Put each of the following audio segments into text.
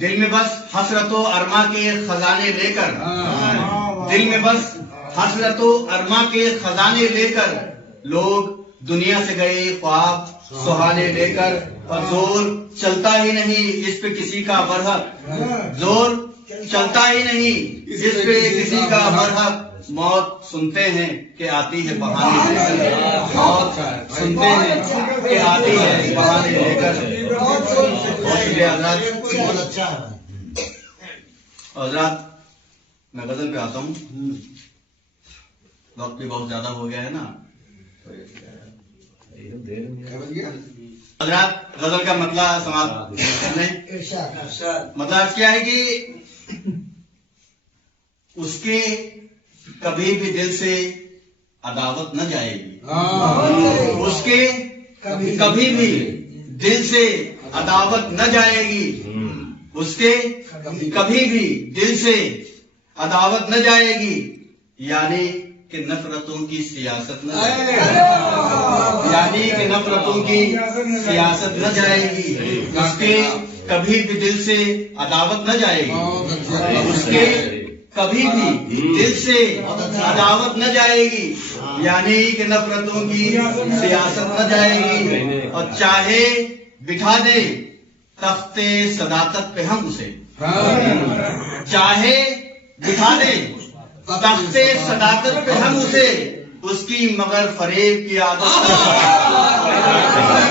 دل میں بس حسرت و ارما کے خزانے لے کر، دل میں بس حسرت و ارما کے خزانے لے کر لوگ دنیا سے گئے خواب سہانے لے کر، اور زور چلتا ہی نہیں اس پہ کسی کا برحق، زور چلتا ہی نہیں اس پہ کسی کا برحق، موت سنتے ہیں کہ آتی ہے بہانے لے کر، موت سنتے ہیں کہ آتی ہے بہانے لے کر۔ بہت اچھا ہے حضرات، میں غزل پہ آتا ہوں، وقت بھی بہت زیادہ ہو گیا ہے نا۔ حضرات، غزل کا مطلب سماعت کر لیں۔ مطلب کیا ہے کہ اس کے کبھی بھی دل سے عداوت نہ جائے گی، اس کے کبھی بھی دل سے عداوت نہ جائے گی، اس کے کبھی بھی دل سے عداوت نہ جائے گی، یعنی کہ نفرتوں کی سیاست نہ جائے گی، یعنی کہ نفرتوں کی سیاست نہ جائے گی، اس کے کبھی بھی دل سے عداوت نہ جائے گی، اس کے کبھی بھی دل سے عداوت نہ جائے گی، یعنی کہ نفرتوں کی سیاست نہ جائے گی، اور چاہے بٹھا دے تخت صداقت پہ ہم اسے، چاہے بٹھا دے تخت صداقت پہ ہم اسے، اس کی مگر فریب کی عادت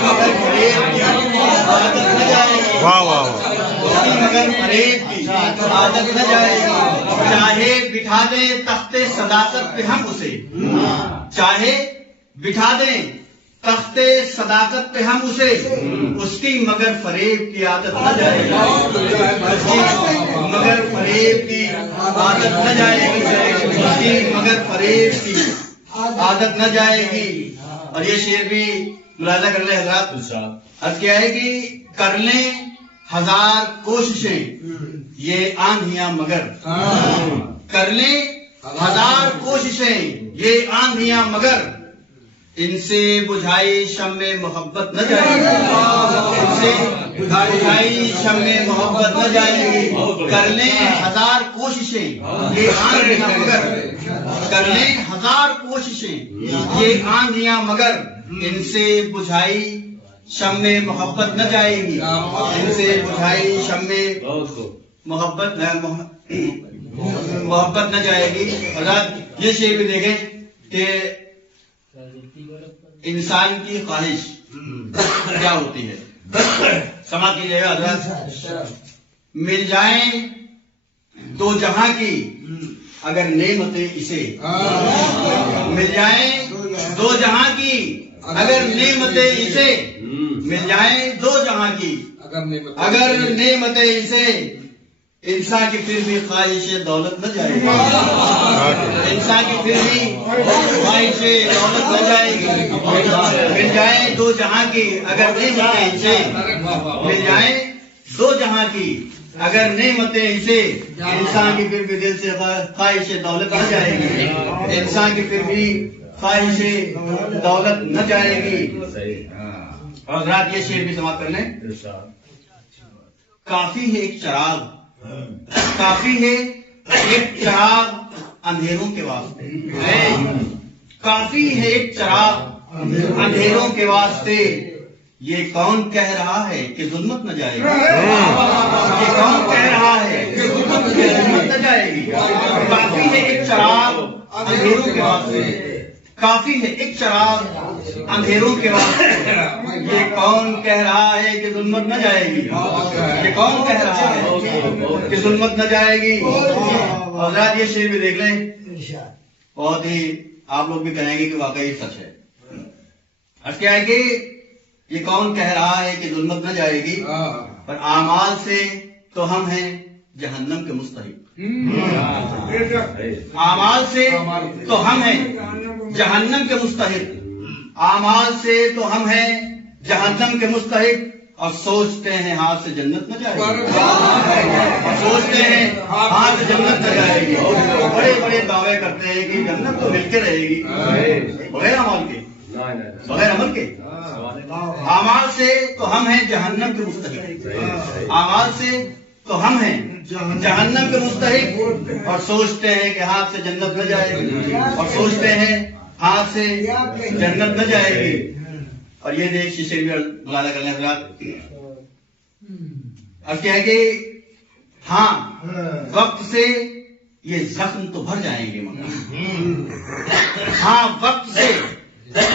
مگر فریب کی عادت نہ جائے گی، اس کی مگر فریب کی عادت نہ جائے گی، چاہے بٹھا دے تخت صداقت پہ ہم اسے، چاہے بٹھا دیں تخت صداقت پہ ہم اسے، اس کی مگر فریب کی عادت نہ جائے گی، اس کی مگر فریب کی عادت نہ جائے گی، اس کی مگر فریب کی عادت نہ جائے گی۔ اور یہ شعر بھی ملاحظہ کر لیں حضرات، اب کیا ہے کہ کر لیں ہزار کوششیں یہ آندھیاں مگر، کر لیں ہزار کوششیں یہ آندھیاں مگر، ان سے بجھائی شمع محبت نہ جائے گی، ان سے بجھائی شمع محبت نہ جائے گی، کر لیں ہزار کوششیں یہ آندھیاں مگر، کر لیں ہزار کوششیں یہ آندھیاں مگر، ان سے بجھائی شمع محبت نہ جائے گی، ان سے بجھائی شمع محبت نہ جائے گی۔ حضرات، یہ شعر بھی دیکھیں کہ انسان کی خواہش کیا ہوتی ہے، سماعت کیجیے گا حضرات۔ مل جائیں دو جہاں کی اگر نعمتیں اسے، مل جائیں دو جہاں کی اگر نعمتیں اسے، مل جائیں دو جہاں کی اگر نعمتیں اسے، انسان کی پھر بھی خواہش دولت نہ جائے گی، انسان کی پھر بھی خواہش دولت نہ جائے گی، مل جائیں دو جہاں کی اگر نعمتیں اسے، مل جائیں دو جہاں کی اگر نعمتیں اسے، انسان کی پھر بھی دل سے خواہش دولت نہ جائے گی، انسان کی پھر بھی خواہش دولت نہ جائے گی۔ اور حضرات، یہ شعر بھی سماعت کر لیں۔ کافی ہے ایک چراغ، کافی ہے ایک چراغ اندھیروں کے واسطے، کافی ہے ایک چراغ اندھیروں کے واسطے، یہ کون کہہ رہا ہے کہ ظلمت نہ جائے گی، یہ کون کہہ رہا ہے کہ ظلمت نہ جائے گی، کافی ہے ایک چراغ اندھیروں کے واسطے، کافی ہے ایک چراغ اندھیروں کے واسطے، یہ کون کہہ رہا ہے کہ ظلمت نہ جائے گی، یہ کون کہہ رہا ہے کہ ظلمت نہ جائے گی۔ حضرات، یہ شعر بھی دیکھ لیں، بہت ہی آپ لوگ بھی کہیں گے کہ واقعی سچ ہے۔ اب کیا ہے کہ یہ کون کہہ رہا ہے کہ ظلمت نہ جائے گی، پر اعمال سے تو ہم ہیں جہنم کے مستحق، اعمال سے تو ہم ہیں جہنم کے مستحق، اعمال سے تو ہم ہیں جہنم کے مستحق، اور سوچتے ہیں ہاتھ سے جنت نہ جائے گی، سوچتے ہیں ہاتھ سے جنت نہ جائے گی، بڑے بڑے دعوے کرتے ہیں کہ جنت تو مل کے رہے گی بغیر اعمال کے، بغیر عمل کے اعمال سے تو ہم ہیں جہنم کے مستحق، اعمال سے تو ہم ہیں جہنم کے مستحق، اور سوچتے ہیں کہ ہاتھ سے جنت نہ جائے گی، اور سوچتے ہیں ہاتھ سے جنت نہ جائے گی۔ اور یہ دیکھ شیشے بھی مطالعہ کرنے حضرات، اب کیا ہے کہ ہاں وقت سے یہ زخم تو بھر جائیں گے، مگر ہاں وقت سے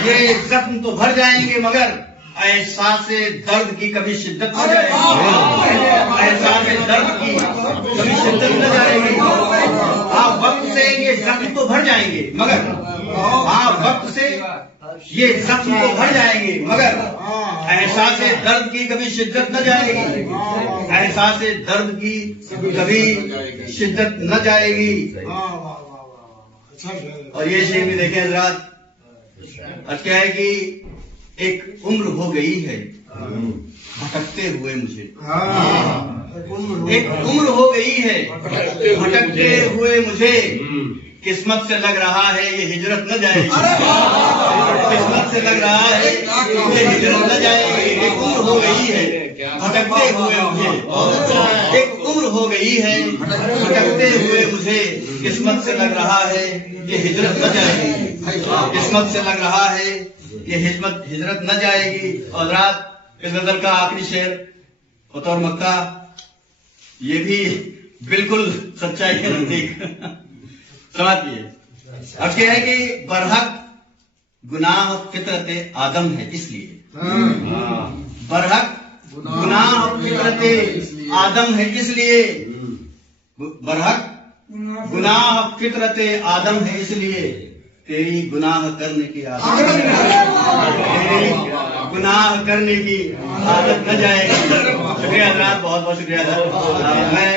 یہ زخم تو بھر جائیں گے، مگر احساس درد کی کبھی شدت نہ جائے گی، احساس درد کی کبھی شدت نہ جائے گی۔ ہاں وقت سے یہ زخم تو بھر جائیں گے، مگر ہاں وقت سے یہ زخم تو بھر جائیں گے، مگر احساس درد کی کبھی شدت نہ جائے گی، احساس درد کی کبھی شدت نہ جائے گی۔ اور یہ شعر بھی دیکھیں حضرات، اب کیا ہے کہ ایک عمر ہو گئی ہے بھٹکتے ہوئے مجھے، ایک عمر ہو گئی ہے بھٹکتے ہوئے مجھے، قسمت سے لگ رہا ہے یہ ہجرت نہ جائے گی، قسمت سے لگ رہا ہے یہ ہجرت نہ جائے گی۔ ایک عمر ہو گئی ہے بھٹکتے ہوئے مجھے، ایک عمر ہو گئی ہے بھٹکتے ہوئے مجھے، قسمت سے لگ رہا ہے یہ ہجرت نہ جائے گی، قسمت سے لگ رہا ہے یہ ہجرت نہ جائے گی۔ اور رات اس غزل کا آخری شعر بطور مکہ، یہ بھی بالکل سچائی کے نزدیک سمجھیے۔ اب کیا ہے کہ برحق گناہ فطرت آدم ہے، اس لیے برحق گناہ فطرت آدم ہے، اس لیے برحق گناہ فطرت آدم ہے، اس لیے تیری گناہ کرنے کی عادت، تیری گناہ کرنے کی عادت نہ جائے گی۔ شکریہ حضرات، بہت بہت شکریہ حضرات۔ میں